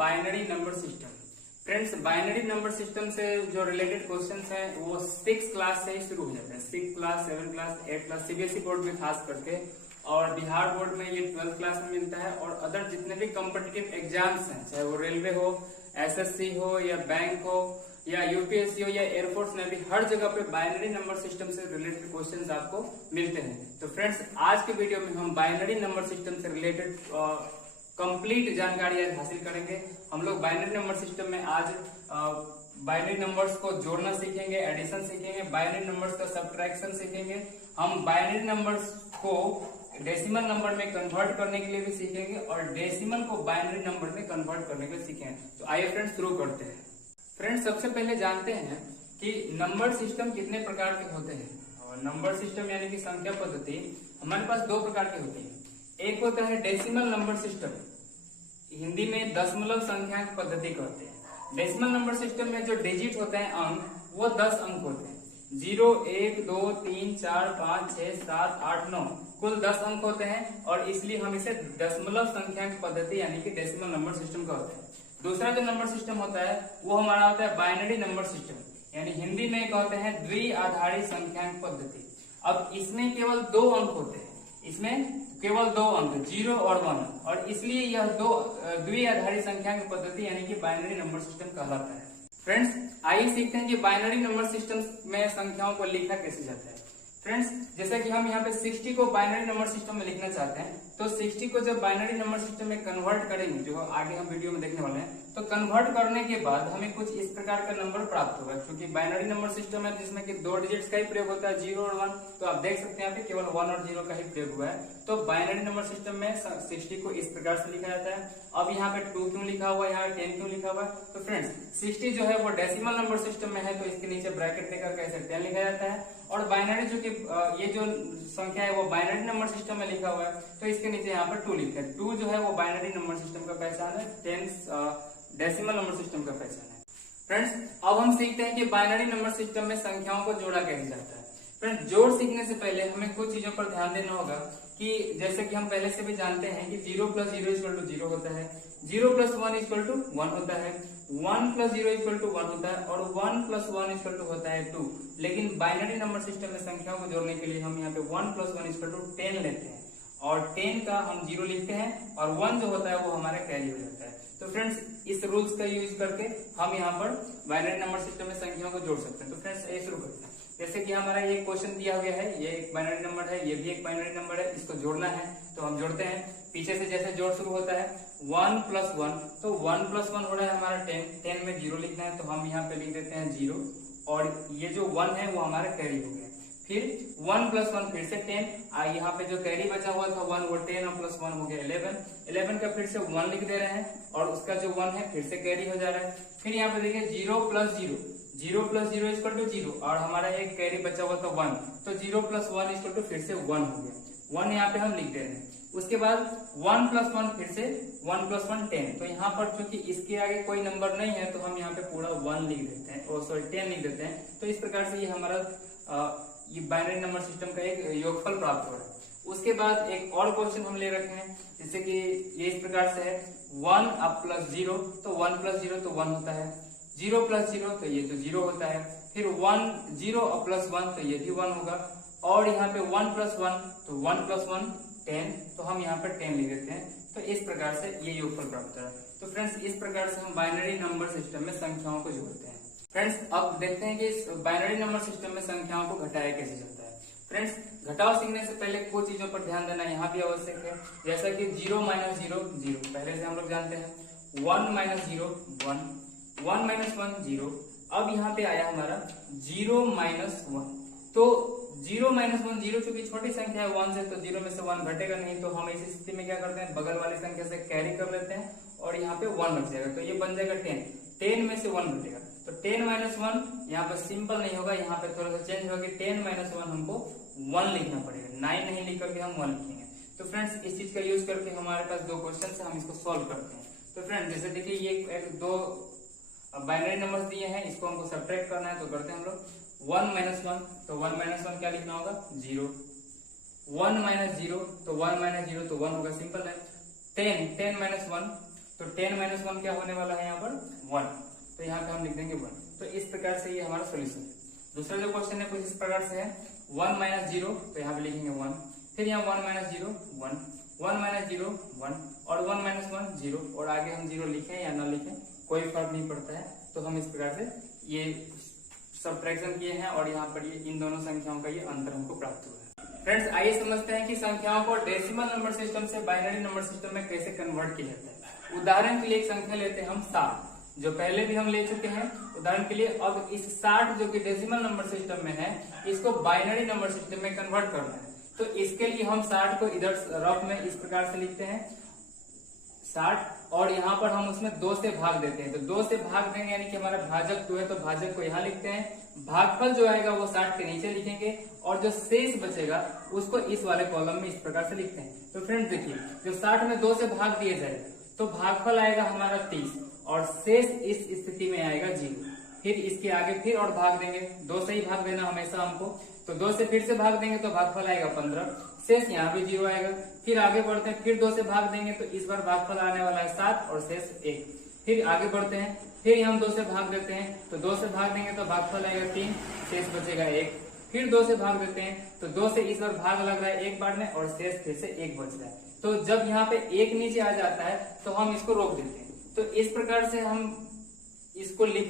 Binary number system. Friends, binary number system से जो related questions हैं वो 6 क्लास से ही शुरू हो जाते हैं। 6 class, 7 class, 8 class, CBSE board में खास करके, और बिहार बोर्ड में ये 12th क्लास में मिलता है। और अदर जितने भी कॉम्पिटिटिव एग्जाम्स हैं, चाहे वो रेलवे हो, एसएससी हो, या बैंक हो, या यूपीएससी हो, या एयरफोर्स में भी, हर जगह पे बाइनरी नंबर सिस्टम से रिलेटेड क्वेश्चंस आपको मिलते हैं। तो फ्रेंड्स, आज के वीडियो में हम बाइनरी नंबर सिस्टम से रिलेटेड कंप्लीट जानकारी आज हासिल करेंगे। हम लोग बाइनरी नंबर सिस्टम में आज बाइनरी नंबर्स को जोड़ना सीखेंगे, एडिशन सीखेंगे, बाइनरी नंबर्स का सब्ट्रैक्शन सीखेंगे। हम बाइनरी नंबर्स को डेसिमल नंबर में कन्वर्ट करने के लिए भी सीखेंगे और डेसिमल को बाइनरी नंबर में कन्वर्ट करने के लिए सीखेंगे। तो आइए फ्रेंड्स शुरू करते हैं। फ्रेंड्स, सबसे पहले जानते हैं कि नंबर सिस्टम कितने प्रकार के होते हैं। और नंबर सिस्टम यानी कि संख्या पद्धति हमारे पास 2 प्रकार की होती है। एक होता है डेसिमल नंबर सिस्टम, हिंदी में दशमलव संख्या पद्धति कहते हैं। डेसिमल नंबर सिस्टम में जो डिजिट होते हैं, अंक, वो 10 अंक होते हैं। 0, 1, 2, 3, 4, 5, 6, 7, 8, 9 कुल 10 अंक होते हैं, और इसलिए हम इसे दशमलव संख्या पद्धति यानी कि डेसिमल नंबर सिस्टम कहते हैं। दूसरा जो नंबर सिस्टम होता है वो हमारा होता है बाइनरी नंबर सिस्टम, यानी हिंदी में कहते हैं द्विआधारी संख्यांक पद्धति। अब इसमें केवल 2 अंक होते हैं, इसमें केवल 2 अंक 0 और 1, और इसलिए यह द्विआधारी संख्यांक पद्धति यानी कि बाइनरी नंबर सिस्टम कहलाता है। फ्रेंड्स, आइए सीखते हैं कि बाइनरी नंबर सिस्टम में संख्याओं को लिखा कैसे जाता है। फ्रेंड्स, जैसा कि हम यहाँ पे 60 को बाइनरी नंबर सिस्टम में लिखना चाहते हैं, तो 60 को जब बाइनरी नंबर सिस्टम में कन्वर्ट करेंगे, जो आगे हम वीडियो में देखने वाले हैं, तो कन्वर्ट करने के बाद हमें कुछ इस प्रकार का नंबर प्राप्त होगा। क्योंकि बाइनरी नंबर सिस्टम है जिसमें कि 2 डिजिट्स का ही प्रयोग होता है, 0 और 1, तो आप देख सकते हैं यहाँ पे केवल 1 और 0 का ही प्रयोग हुआ है। तो बाइनरी नंबर सिस्टम में 60 को इस प्रकार से लिखा जाता है। अब यहाँ पे 2 क्यों लिखा हुआ है, यहाँ 10 क्यों लिखा हुआ है? तो फ्रेंड्स, 60 जो है वो डेसिमल नंबर सिस्टम में है, तो इसके नीचे ब्रैकेट देकर कैसे 10 लिखा जाता है। और बाइनरी जो कि ये जो संख्या है वो बाइनरी नंबर सिस्टम में लिखा हुआ है, तो इसके नीचे यहाँ पर 2 लिखा है। 2 जो है वो बाइनरी नंबर सिस्टम का पहचान है, 10 डेसिमल नंबर सिस्टम का पहचान है। फ्रेंड्स, अब हम सीखते हैं कि बाइनरी नंबर सिस्टम में संख्याओं को जोड़ा कैसे जाता है। फ्रेंड्स, जोड़ सीखने से पहले हमें कुछ चीजों पर ध्यान देना होगा कि जैसे कि हम पहले से भी जानते हैं कि 0 + 0 = 0 होता है, 0 + 1 = 1 होता है, 1 + 0 = 1 होता है, और 1 + 1 होता है 2। लेकिन बाइनरी नंबर सिस्टम में संख्याओं को जोड़ने के लिए हम यहाँ पे 1 + 1 = 10 लेते हैं, और 10 का हम 0 लिखते हैं, और 1 जो होता है वो हमारा कैरी हो जाता है। तो फ्रेंड्स, इस रूल्स का यूज करके हम यहाँ पर बाइनरी नंबर सिस्टम में संख्याओं को जोड़ सकते हैं। तो फ्रेंड्स, ये शुरू करते हैं। जैसे कि हमारा ये क्वेश्चन दिया गया है, ये एक बाइनरी नंबर है, ये भी एक बाइनरी नंबर है, इसको जोड़ना है, तो हम जोड़ते हैं। पीछे से जैसे जोड़ शुरू होता है 1 + 1, तो 1 + 1 हो रहा है हमारा 10 में 0 लिखना है, तो हम यहाँ पे लिख देते हैं 0, और ये जो 1 है वो हमारा कैरी हो गया। फिर 1 + 1 फिर से 10, यहाँ पे जो कैरी बचा हुआ था 1, वो 10 और +1 हो गया 11 का फिर से 1 लिख दे रहे हैं, और उसका जो 1 है फिर से कैरी हो जा रहा है। फिर यहाँ पे देखिए 0 + 0 = 0, और हमारा एक कैरी बचा हुआ था 1, तो 0 + 1 = फिर से 1 हो गया। 1 यहाँ पे हम लिख दे रहे हैं। उसके बाद 1 + 1 फिर से 1 + 1 10, तो यहाँ पर चूंकि इसके आगे कोई नंबर नहीं है, तो हम यहाँ पे पूरा 1 लिख देते हैं, 10 लिख देते हैं। तो इस प्रकार से ये हमारा ये बाइनरी नंबर सिस्टम का एक योगफल प्राप्त हो रहा है। उसके बाद एक और क्वेश्चन हम ले रखे हैं, जैसे कि ये इस प्रकार से है 1 + 0, तो 1 + 0 तो 1 होता है, 0 + 0 तो ये तो 0 होता है, फिर 0 + 1 तो ये भी 1 होगा, और यहाँ पे 1 + 1 तो 1 + 1 10, तो हम यहाँ पर 10 लिख देते हैं। तो इस प्रकार से ये योगफल प्राप्त हो रहा है। तो फ्रेंड्स, इस प्रकार से हम बाइनरी नंबर सिस्टम में संख्याओं को जोड़ते हैं। फ्रेंड्स, अब देखते हैं कि इस बाइनरी नंबर सिस्टम में संख्याओं को घटाया कैसे जाता है। फ्रेंड्स, घटाव सीखने से पहले कुछ चीजों पर ध्यान देना यहाँ भी आवश्यक है, जैसा कि 0 - 0 0, पहले से हम लोग जानते हैं। 1 - 0 1, 1 - 1 0। अब यहाँ पे आया हमारा 0 - 1, तो 0 - 1 0 चूंकि छोटी संख्या है 1 से, तो 0 में से 1 घटेगा नहीं, तो हम इस स्थिति में क्या करते हैं, बगल वाली संख्या से कैरी कर लेते हैं, और यहाँ पे 1 बच जाएगा, तो ये बन जाएगा 10 में से 1 घटेगा, तो 10 - 1 यहाँ पे सिंपल नहीं होगा, यहाँ पे थोड़ा सा चेंज होगा कि 10 - 1 हमको 1 लिखना पड़ेगा, 9 नहीं लिख करके हम 1 लिखेंगे। तो फ्रेंड्स, इस चीज का यूज करके हमारे पास 2 क्वेश्चन है, हम इसको सॉल्व करते हैं। तो फ्रेंड्स, जैसे देखिए ये 2 बाइनरी नंबर्स दिए हैं, इसको हमको सब्ट्रैक्ट करना है, तो करते हैं हम लोग 1 - 1, तो 1 - 1 क्या लिखना होगा 0, 1 - 0 तो 1 - 0 तो 1 होगा, सिंपल है। 10 - 1 तो 10 - 1 क्या होने वाला है यहाँ पर 1, तो यहाँ पे हम लिख देंगे 1। तो इस प्रकार से ये हमारा सोल्यूशन है। दूसरा जो क्वेश्चन है कुछ इस प्रकार से है 1 - 0, तो यहाँ पे लिखेंगे 1, फिर यहाँ 1 - 0 1, 1 - 0 1 और 1 - 1 0, और आगे हम 0 लिखें या ना लिखें कोई फर्क नहीं पड़ता है। तो हम इस प्रकार से ये सब्ट्रैक्शन किए हैं और यहाँ पर ये इन दोनों संख्याओं का ये अंतर हमको प्राप्त हुआ है। फ्रेंड्स आइए समझते हैं कि संख्याओं को डेसिमल नंबर सिस्टम से बाइनरी नंबर सिस्टम में कैसे कन्वर्ट किया जाता है। उदाहरण के लिए एक संख्या लेते हैं हम 60, जो पहले भी हम ले चुके हैं उदाहरण के लिए। अब इस 60 जो कि डेसिमल नंबर सिस्टम में है, इसको बाइनरी नंबर सिस्टम में कन्वर्ट करना है। तो इसके लिए हम 60 को इधर रफ में इस प्रकार से लिखते हैं 60, और यहाँ पर हम उसमें 2 से भाग देते हैं। तो 2 से भाग देंगे यानी कि हमारा भाजक 2 है, तो भाजक को यहाँ लिखते हैं। भागफल जो आएगा वो 60 के नीचे लिखेंगे, और जो शेष बचेगा उसको इस वाले कॉलम में इस प्रकार से लिखते हैं। तो फ्रेंड्स देखिए, जो 60 में 2 से भाग दिया जाएगा तो भागफल आएगा हमारा 30, और शेष इस स्थिति में आएगा 0। फिर इसके आगे फिर और भाग देंगे, 2 से ही भाग देना हमेशा हमको। तो 2 से फिर से भाग देंगे तो भागफल आएगा 15, शेष यहाँ भी 0 आएगा। फिर आगे बढ़ते हैं, फिर 2 से भाग देंगे तो इस बार भागफल आने वाला है 7 और शेष 1। फिर आगे बढ़ते हैं, फिर हम 2 से भाग देते हैं, तो 2 से भाग देंगे तो भागफल आएगा 3, शेष बचेगा 1। फिर 2 से भाग देते हैं तो 2 से इस बार भाग लग रहा है 1 बार में, और शेष फिर से 1 बच रहा है। तो जब यहाँ पे 1 नीचे आ जाता है तो हम इसको रोक देते हैं। तो इस प्रकार से हम इसको लिख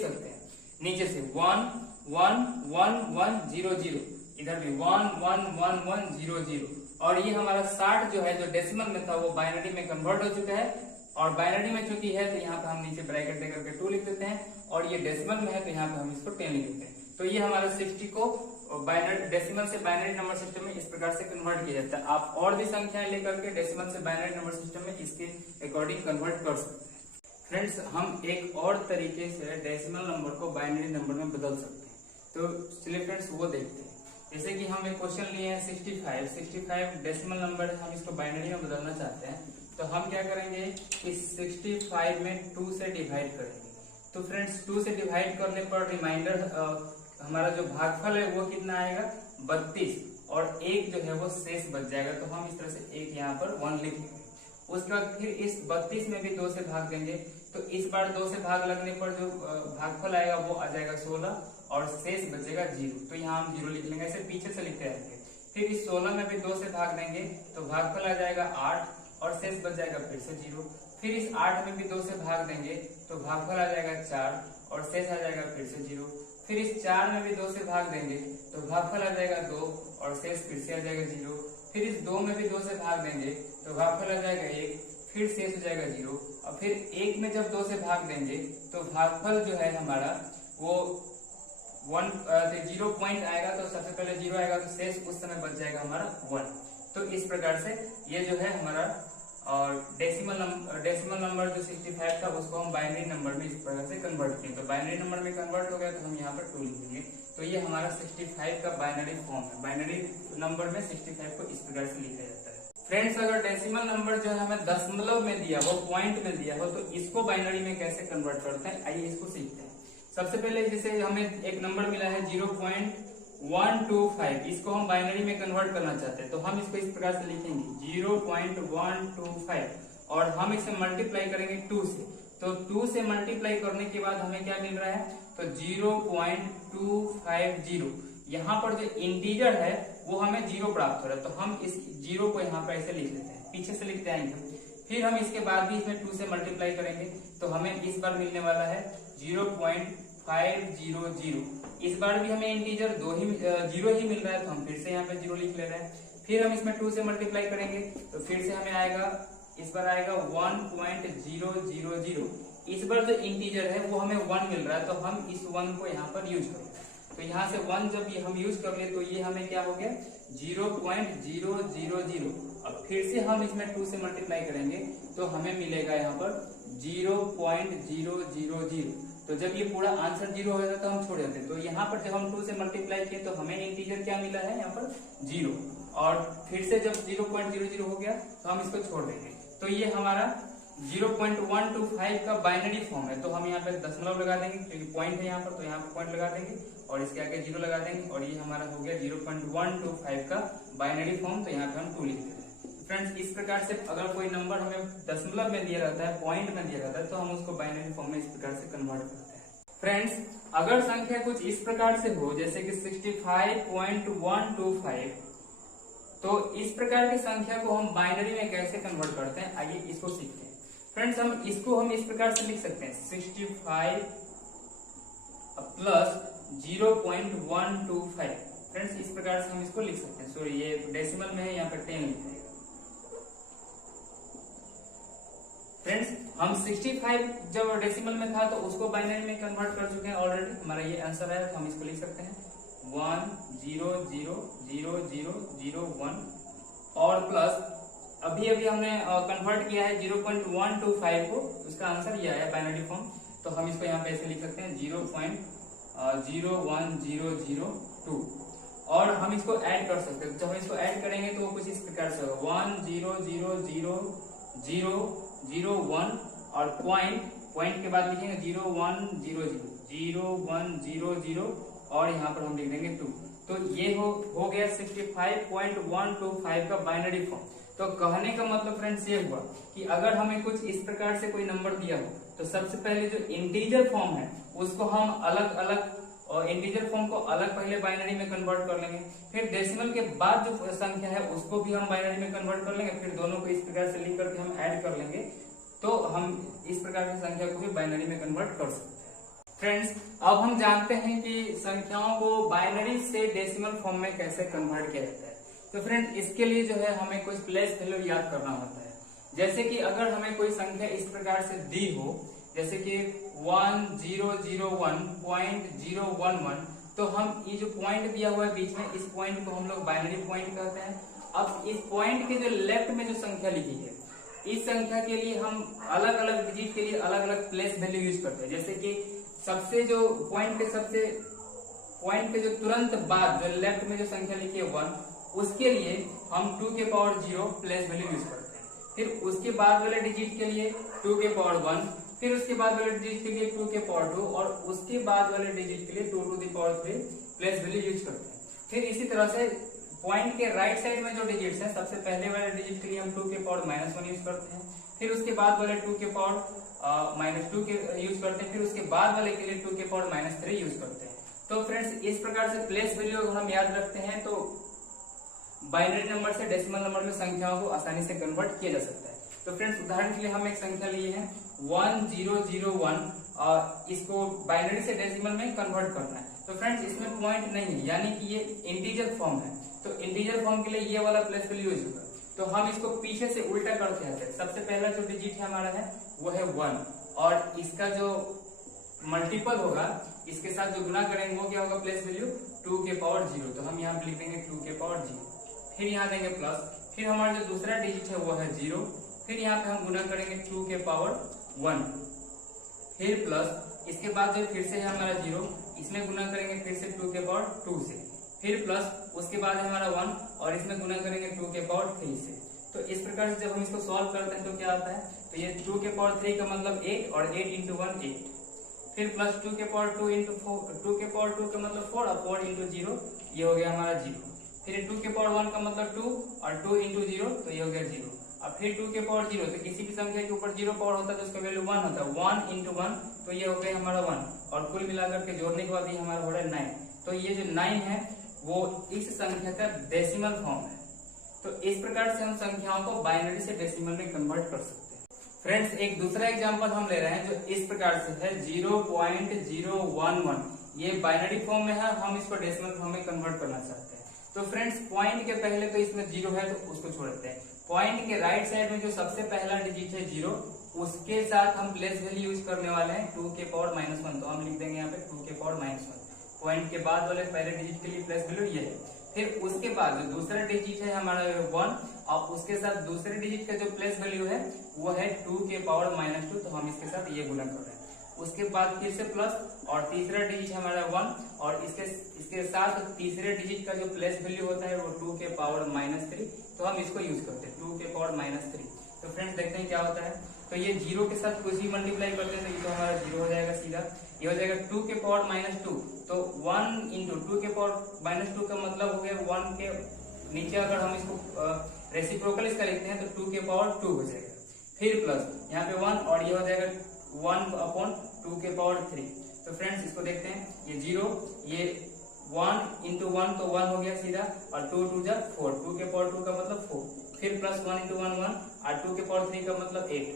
सकते हैं नीचे से 1 1 1 1 0 0, इधर भी 1 1 1 1 0 0, और ये हमारा 60 जो है जो डेसिमल में था वो बाइनरी में कन्वर्ट हो चुका है। और बाइनरी में चूंकि है तो यहाँ पे हम नीचे ब्रैकेट देकर के 2 लिख देते हैं, और ये डेसिमल में है तो यहाँ पे हम इसको 10 लिख देते हैं। तो ये हमारा 60 को बाइनरी डेसिमल से बाइनरी नंबर सिस्टम में इस प्रकार से कन्वर्ट किया जाता है। आप और भी संख्याएं लेकर के डेसिमल से बाइनरी नंबर सिस्टम में इसके अकॉर्डिंग कन्वर्ट कर सकते हैं। फ्रेंड्स हम एक और तरीके से डेसिमल नंबर को बाइनरी नंबर में बदल सकते हैं। तो चलिए फ्रेंड्स वो देखते हैं। जैसे कि हम एक क्वेश्चन लिए हैं 65 डेसिमल नंबर है, हम इसको बाइनरी में बदलना चाहते हैं। तो हम क्या करेंगे, इस 65 में 2 से डिवाइड करेंगे। तो फ्रेंड्स 2 से डिवाइड करने पर रिमाइंडर हमारा जो भागफल है वो कितना आएगा 32, और 1 जो है वो शेष बच जाएगा। तो हम इस तरह से 1 यहाँ पर 1 लिख देंगे। उसके बाद फिर इस 32 में भी 2 से भाग देंगे, तो इस बार 2 से भाग लगने पर जो भागफल आएगा वो आ जाएगा 16, और शेष बचेगा 0। तो यहाँ हम 0 लिख लेंगे, ऐसे पीछे से लिखते रहेंगे। फिर इस 16 में भी 2 से भाग देंगे तो भागफल आ जाएगा 8, और शेष बच जाएगा फिर से 0। फिर इस 8 में भी 2 से भाग देंगे तो भागफल आ जाएगा 4, और शेष आ जाएगा फिर से 0। फिर इस 4 में भी 2 से भाग देंगे तो भागफल आ जाएगा 2, और शेष फिर से आ जाएगा 0। फिर इस 2 में भी 2 से भाग देंगे तो भागफल आ जाएगा 1, फिर शेष हो जाएगा 0। और फिर 1 में जब 2 से भाग देंगे तो भागफल जो है हमारा वो 0 पॉइंट आएगा, तो सबसे पहले 0 आएगा तो शेष उस समय बच जाएगा हमारा 1। तो इस प्रकार से ये जो है हमारा और डेसिमल नंबर जो 65 था उसको हम बाइनरी नंबर में इस प्रकार से कन्वर्ट किए। तो बाइनरी नंबर में कन्वर्ट हो गया तो हम यहाँ पर 2 लिखेंगे। तो ये हमारा 65 का बाइनरी फॉर्म है। बाइनरी नंबर में 65 को इस प्रकार से लिखा जाता है। फ्रेंड्स अगर डेसिमल नंबर जो है हमें दशमलव में दिया हो, पॉइंट में दिया हो, तो इसको बाइनरी में कैसे कन्वर्ट करते हैं, आइए इसको सीखते हैं। सबसे पहले जैसे हमें एक नंबर मिला है 0.125, इसको हम बाइनरी में कन्वर्ट करना चाहते हैं। तो हम इसको इस प्रकार से लिखेंगे 0.125, और हम इसे मल्टीप्लाई करेंगे 2 से। तो 2 से मल्टीप्लाई करने के बाद हमें क्या मिल रहा है, तो 0.250। यहाँ पर जो इंटीजर है वो हमें 0 प्राप्त हो रहा है। तो हम इस 0 को यहाँ पर ऐसे लिख लेते हैं, पीछे से लिखते आएंगे। फिर हम इसके बाद भी इसमें 2 से मल्टीप्लाई करेंगे तो हमें इस बार मिलने वाला है 0.500। इस बार भी हमें इंटीजर 0 ही मिल रहा है, तो हम फिर से यहाँ पे 0 लिख ले रहे हैं। फिर हम इसमें 2 से मल्टीप्लाई करेंगे तो फिर से हमें आएगा, इस बार आएगा 1.000। इस बार जो इंटीजर है वो हमें 1 मिल रहा है, तो हम इस 1 को यहाँ पर यूज करेंगे। तो यहाँ से 1 जब ये हम यूज कर ले तो ये हमें क्या हो गया 0.000। अब फिर से हम इसमें 2 से मल्टीप्लाई करेंगे तो हमें मिलेगा यहाँ पर 0.000। तो जब ये पूरा आंसर 0 हो जाता है तो हम छोड़ देते हैं। तो यहाँ पर जब हम 2 से मल्टीप्लाई किए तो हमें इंटीजर क्या मिला है यहाँ पर 0, और फिर से जब 0.00 हो गया तो हम इसको छोड़ देंगे। तो ये हमारा 0.125 का बाइनरी फॉर्म है। तो हम यहाँ पे दशमलव लगा देंगे क्योंकि पॉइंट है यहाँ पर, तो यहाँ पर पॉइंट लगा देंगे और इसके आगे 0 लगा देंगे, और ये हमारा हो गया 0.125 का बाइनरी फॉर्म। तो यहाँ पे हम 2 लिख देते हैं। फ्रेंड्स इस प्रकार से अगर कोई नंबर हमें दशमलव में दिया रहता है, पॉइंट में दिया रहता है, तो हम उसको बाइनरी फॉर्म में इस प्रकार से कन्वर्ट करते हैं। फ्रेंड्स अगर संख्या कुछ इस प्रकार से हो जैसे कि 65.125, तो इस प्रकार की संख्या को हम बाइनरी में कैसे कन्वर्ट करते हैं, आइए इसको सीखते हैं। फ्रेंड्स हम इस प्रकार से लिख सकते हैं 65 प्लस 0.125। फ्रेंड्स इस प्रकार से हम इसको लिख सकते हैं। सॉरी ये डेसिमल में है, यहाँ पे 10 लिखा है। फ्रेंड्स हम 65 जब डेसिमल में था तो उसको बाइनरी में कन्वर्ट कर चुके हैं ऑलरेडी, हमारा ये आंसर है। तो हम इसको लिख सकते हैं 1000001 और प्लस अभी हमने कन्वर्ट किया है 0.125 को, उसका आंसर ये आया बाइनरी फॉर्म। तो हम इसको यहाँ पे ऐसे लिख सकते हैं 0.01002 और हम इसको ऐड कर सकते हैं। जब हम इसको ऐड करेंगे तो वो कुछ इस प्रकार से होगा 1000001 और पॉइंट के बाद लिखेंगे 0100 और यहाँ पर हम लिख देंगे 2। तो ये हो गया 65.125 का बाइनरी फॉर्म। तो कहने का मतलब फ्रेंड्स ये हुआ कि अगर हमें कुछ इस प्रकार से कोई नंबर दिया हो तो सबसे पहले जो इंटीजर फॉर्म है उसको हम अलग अलग और इंटीजर फॉर्म को अलग पहले बाइनरी में कन्वर्ट कर लेंगे, फिर डेसिमल के बाद जो संख्या है उसको भी हम बाइनरी में कन्वर्ट कर लेंगे, फिर दोनों को इस प्रकार से लिख करके हम ऐड कर लेंगे, तो हम इस प्रकार की संख्या को भी बाइनरी में कन्वर्ट कर सकते हैं। फ्रेंड्स अब हम जानते हैं कि संख्याओं को बाइनरी से डेसिमल फॉर्म में कैसे कन्वर्ट किया जाता है। तो फ्रेंड इसके लिए जो है हमें कुछ प्लेस वैल्यू याद करना होता है। जैसे कि अगर हमें कोई संख्या इस प्रकार से दी हो जैसे कि 1001.011, तो हम ये जो पॉइंट दिया हुआ है बीच में, इस पॉइंट को हम लोग बाइनरी पॉइंट कहते हैं। अब इस पॉइंट के जो लेफ्ट में जो संख्या लिखी है, इस संख्या के लिए हम अलग अलग डिजिट के लिए अलग अलग प्लेस वैल्यू यूज करते हैं। जैसे कि सबसे जो पॉइंट के जो तुरंत बाद जो लेफ्ट में जो संख्या लिखी है 1, उसके लिए हम 2 के पावर 0 प्लेस वैल्यू यूज करते हैं। फिर उसके बाद वाले डिजिट के लिए 2 के पावर 1, फिर उसके बाद वाले डिजिट के लिए 2 के पावर 2 और उसके बाद वाले डिजिट के लिए 2 to the power 3 place value use करते हैं। फिर इसी तरह से पॉइंट के राइट साइड में जो डिजिट्स हैं, सबसे पहले वाले डिजिट के लिए हम 2 के पावर -1 यूज करते हैं, फिर उसके बाद वाले 2 के पावर -2 के यूज करते हैं, फिर उसके बाद वाले के लिए 2 के पावर -3 यूज करते हैं। तो फ्रेंड्स इस प्रकार से प्लेस वैल्यू अगर हम याद रखते हैं तो बाइनरी नंबर से डेसिमल नंबर में संख्याओं को आसानी से कन्वर्ट किया जा सकता है। तो फ्रेंड्स उदाहरण के लिए हम एक संख्या लिए हैं 1001 और इसको बाइनरी से डेसिमल में कन्वर्ट करना है। तो फ्रेंड्स इसमें पॉइंट नहीं है, यानी कि ये इंटीजर फॉर्म है, तो इंटीजर फॉर्म के लिए ये वाला प्लेस वैल्यू यूज होगा। तो हम इसको पीछे से उल्टा करके आते हैं। सबसे पहला जो डिजिट है हमारा है वो है 1 और इसका जो मल्टीपल होगा इसके साथ जो गुना करेंगे वो क्या होगा प्लेस वैल्यू 2 के पावर 0। तो हम यहाँ पे लिख देंगे 2 के पावर 0, फिर यहाँ देंगे प्लस, फिर हमारा जो दूसरा डिजिट है वो है 0, फिर यहाँ पे हम गुना करेंगे 2 के पावर 1, फिर प्लस, इसके बाद जो फिर से है हमारा 0, इसमें गुना करेंगे फिर से 2 के पावर 2 से, फिर प्लस, उसके बाद है हमारा 1 और इसमें गुना करेंगे 2 के पावर 3 से। तो इस प्रकार से जब हम इसको सॉल्व करते हैं तो क्या आता है, तो ये 2 के पावर 3 का मतलब 8 और 8 इंटू 1 8, फिर प्लस 2 के पावर 2 इंटू 4, 2 के पावर 2 का मतलब 4 और 4 इंटू 0, ये हो गया हमारा 0, फिर 2 के पावर 1 का मतलब 2 और 2 इंटू 0, तो ये हो गया 0, और फिर 2 के पावर 0, तो किसी भी संख्या के ऊपर 0 पावर होता है तो उसका वैल्यू 1 होता है, 1 इंटू 1, तो ये हो गया हमारा 1 और कुल मिलाकर के जोड़ने के बाद ये हमारा हो रहा है 9। तो ये जो 9 है वो इस संख्या का डेसिमल फॉर्म है। तो इस प्रकार से हम संख्याओं को बाइनरी से डेसिमल में कन्वर्ट कर सकते हैं। फ्रेंड्स एक दूसरा एग्जांपल हम ले रहे हैं जो इस प्रकार से है 0.011, ये बाइनरी फॉर्म में है, हम इसको डेसिमल फॉर्म में कन्वर्ट करना चाहते हैं। तो फ्रेंड्स पॉइंट के पहले तो इसमें 0 है तो उसको छोड़ देते हैं। पॉइंट के राइट साइड में जो सबसे पहला डिजिट है 0, उसके साथ हम प्लेस वैल्यू यूज करने वाले हैं 2 के पावर -1, तो हम लिख देंगे यहाँ पे 2 के पावर -1। पॉइंट के बाद वाले पहले डिजिट के लिए प्लेस वैल्यू ये है, फिर उसके बाद जो दूसरा डिजिट है हमारा 1 और उसके साथ दूसरे डिजिट का जो प्लेस वैल्यू है वो है 2 के पावर -2, तो हम इसके साथ ये गुना कर रहे हैं। उसके बाद फिर से प्लस और तीसरा डिजिट हमारा 1 और इसके साथ तीसरे डिजिट का जो प्लेस वैल्यू होता है वो 2 के पावर -3, तो हम इसको यूज करते हैं 2 के पावर -3। तो फ्रेंड्स देखते हैं क्या होता है, तो ये 0 के साथ कुछ भी मल्टीप्लाई करते हैं तो ये तो हमारा 0 हो जाएगा सीधा, ये हो जाएगा 2 के पावर -2, तो 1 इंटू 2 के पावर -2 का मतलब हो गया 1 के नीचे अगर हम इसको रेसिप्रोकल इसका लिखते हैं तो 2 के पावर 2 हो जाएगा, फिर प्लस यहाँ पे 1 और ये हो जाएगा 1/2 के पावर 3। तो फ्रेंड्स इसको देखते हैं, ये 0, ये 1 into 1 तो 1 हो गया सीधा, और 2 2 जा 4, 2 के पावर 2 का मतलब 4, फिर प्लस 1 into 1 1, और 2 के पावर 3 का मतलब 8।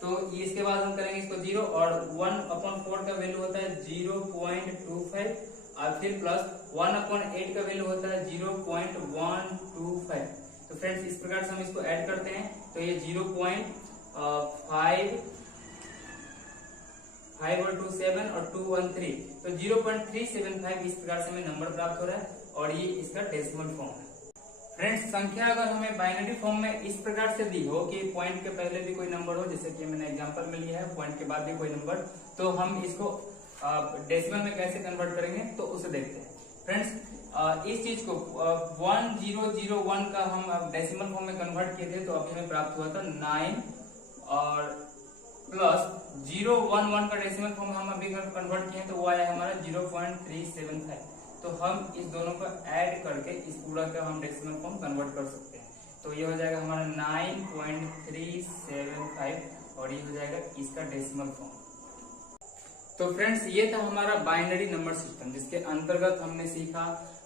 तो इसके बाद हम करेंगे इसको 0, और 1/4 का वैल्यू होता है 0.25, और फिर प्लस 1/8 का वैल्यू होता है 0.125। तो फ्रेंड्स इस प्रकार से हम इसको ऐड करते हैं, तो ये 0.5 और 2 7 और 2 1 3, तो 0.375 इस प्रकार से हमें नंबर प्राप्त हो रहा है, और ये इसका डेसिमल फॉर्म है। फ्रेंड्स संख्या अगर हमें बाइनरी फॉर्म में इस प्रकार से दी हो कि पॉइंट के पहले भी कोई नंबर हो, जैसे कि मैंने एग्जांपल में लिया है पॉइंट के बाद भी कोई नंबर, तो हम इसको डेसिमल में कैसे कन्वर्ट करेंगे तो उसे देखते हैं। फ्रेंड्स इस चीज को 1001 का हम डेसिमल फॉर्म में कन्वर्ट किए थे, तो अभी हमें प्राप्त हुआ था 9, और प्लस 011 का डेसिमल फॉर्म हम अभी कन्वर्ट किए तो वो आया हमारा 0.375। तो हम इस दोनों को ऐड करके इस पूरा का हम डेसिमल फॉर्म कन्वर्ट कर सकते हैं। तो ये हो जाएगा हमारा 9.375, और ये हो जाएगा इसका डेसिमल फॉर्म। तो फ्रेंड्स ये था हमारा बाइनरी नंबर सिस्टम, जिसके अंतर्गत हमने सीखा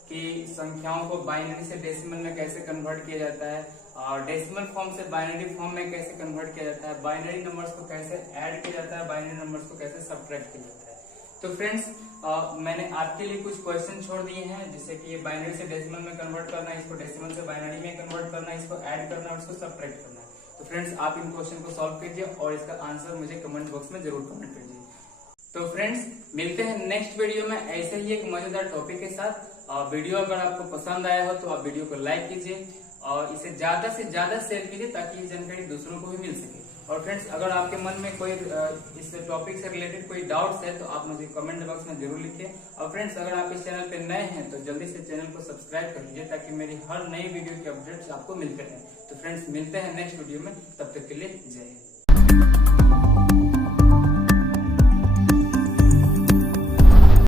कि संख्याओं को बाइनरी से डेसिमल में कैसे कन्वर्ट किया जाता है, और डेसिमल फॉर्म से बाइनरी फॉर्म में कैसे कन्वर्ट किया जाता है, बाइनरी नंबर्स को कैसे ऐड किया जाता है, बाइनरी नंबर्स को कैसे सब्ट्रैक्ट किया जाता है। तो फ्रेंड्स मैंने आपके लिए कुछ क्वेश्चन छोड़ दिए हैं, जिससे कि ये बाइनरी से डेसिमल में कन्वर्ट करना है, इसको डेसिमल से बाइनरी में कन्वर्ट करना है, इसको ऐड करना है और इसको सब्ट्रैक्ट करना है। तो फ्रेंड्स आप इन क्वेश्चन को सॉल्व कीजिए और इसका आंसर मुझे कमेंट बॉक्स में जरूर कमेंट कीजिए। तो फ्रेंड्स मिलते हैं नेक्स्ट वीडियो में ऐसे ही एक मजेदार टॉपिक के साथ। वीडियो अगर आपको पसंद आया हो तो आप वीडियो को लाइक कीजिए और इसे ज्यादा से ज्यादा शेयर कीजिए, ताकि ये जानकारी दूसरों को भी मिल सके। और फ्रेंड्स अगर आपके मन में कोई इस टॉपिक से रिलेटेड कोई डाउट्स है तो आप मुझे कमेंट बॉक्स में जरूर लिखिए। और फ्रेंड्स अगर आप इस चैनल पे नए हैं तो जल्दी से चैनल को सब्सक्राइब कर लीजिए, ताकि मेरी हर नई वीडियो के अपडेट्स आपको मिलते रहें। तो फ्रेंड्स मिलते हैं नेक्स्ट वीडियो में, तब तक के लिए जय हिंद।